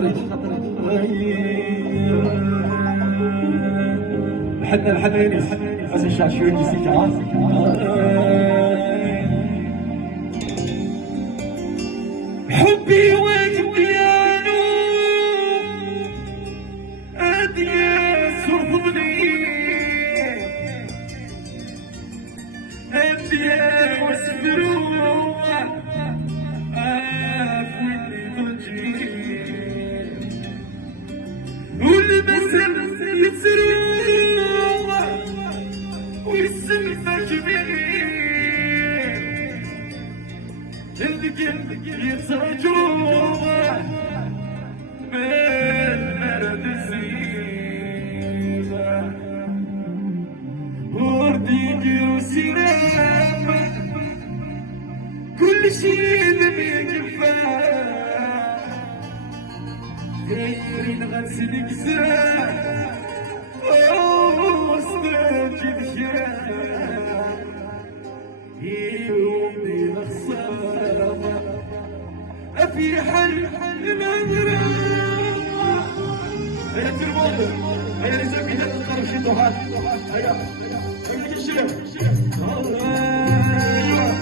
لحد يونس بس الشعب شو يجي حبي والبيانو أدياس رفضني أدياس واسبروه عافوني ضجي والبسم يتسروه والسلفة كبير القلب يسرجوه بالبرد الزيبة ورديك وسرامة كل شي بيك فاح غيرين غسلك زاح واستاجد شراح يومي مخصامة في حل المغرب هيا تربوطة هيا نسمي ذات القرب شدوها هيا عندك الشرب الله